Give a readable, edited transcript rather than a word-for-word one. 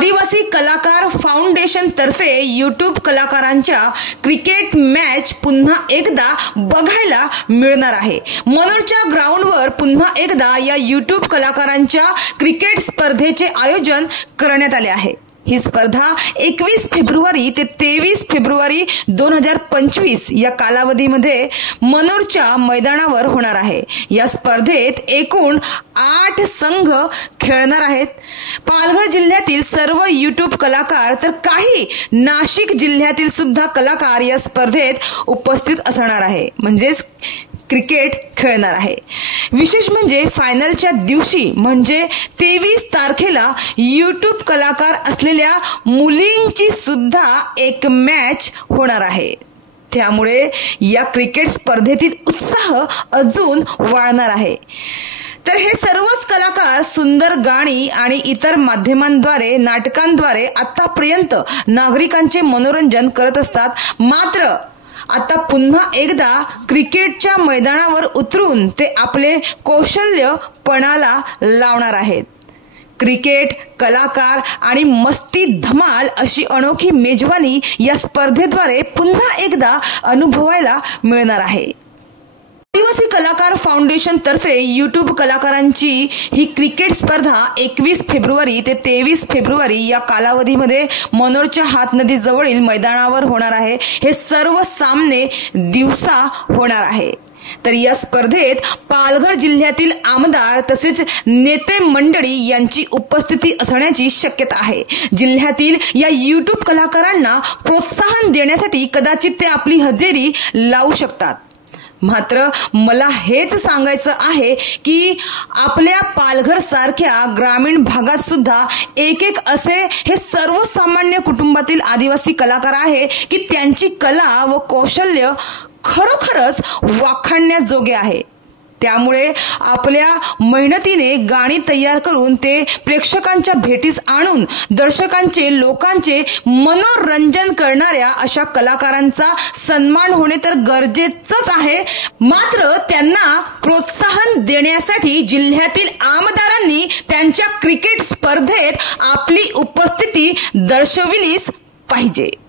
आदिवासी कलाकार फाउंडेशन तर्फे यूट्यूब कलाकारांच्या क्रिकेट मॅच पुन्हा एकदा बघायला मिळणार आहे। मनोरच्या ग्राउंडवर पुन्हा एकदा या यूट्यूब कलाकारांच्या क्रिकेट स्पर्धेचे आयोजन करण्यात आले आहे। ही स्पर्धा 21 फेब्रुवारी ते 23 फेब्रुवारी 2025 या कालावधीमध्ये मनोरच्या मैदानावर होणार आहे। या स्पर्धेत एकूण 8 संघ खेळणार आहेत। पालघर जिल्ह्यातील सर्व यूट्यूब कलाकार तर काही नाशिक जिल्ह्यातील सुद्धा कलाकार या स्पर्धेत उपस्थित असणार आहे, म्हणजेच क्रिकेट खेळणार आहे। विशेष म्हणजे फायनलच्या दिवशी म्हणजे 23 तारखेला यूट्यूब कलाकार असलेल्या मुलींची सुद्धा एक मॅच होणार आहे। त्यामुळे या क्रिकेट स्पर्धेतील उत्साह अजून वाढणार आहे। तर हे सर्वच कलाकार सुंदर गाणी आणि इतर माध्यमांद्वारे नाटकांद्वारे आतापर्यंत नागरिकांचे मनोरंजन करत असतात। मात्र आता पुन्हा एकदा क्रिकेटच्या मैदानावर उतरून ते आपले कौशल्य पणाला लावणार आहेत। क्रिकेट, कलाकार आणि मस्ती धमाल अशी अनोखी मेजवानी या स्पर्धेद्वारे पुन्हा एकदा अनुभवायला मिळणार आहे। आदिवासी कलाकार फाउंडेशन तर्फे यूट्यूब कलाकारांची ही क्रिकेट स्पर्धा 21 फेब्रुवारी ते 23 फेब्रुवारी या कालावधीमध्ये मनोरच्या हातनदी जवळील मैदानावर होणार आहे। हे सर्व सामने दिवसा होणार आहे। तर या स्पर्धेत पालघर जिल्ह्यातील आमदार तसेच नेते मंडळी यांची उपस्थिती असण्याची शक्यता आहे। जिल्ह्यातील या यूट्यूब कलाकारांना प्रोत्साहन देण्यासाठी कदाचित ते आपली हजेरी लावू शकतात। मात्र मला हेच सांगायचं आहे की आपल्या पालघर सारख्या ग्रामीण भागात सुद्धा एक असे हे सर्वसामान्य कुटुंबातील आदिवासी कलाकार आहे की त्यांची कला व कौशल्य खरोखरच वाखाणण्याजोगे आहे। त्यामुळे आपल्या मेहनतीने गाणी तयार करून ते प्रेक्षकांच्या भेटीस आणून लोकांचे मनोरंजन करणाऱ्या अशा कलाकारांचा सन्मान होणे तर गरजेचंच आहे। मात्र त्यांना प्रोत्साहन देण्यासाठी जिल्ह्यातील आमदारांनी त्यांच्या क्रिकेट स्पर्धेत आपली उपस्थिती दर्शविलीच पाहिजे।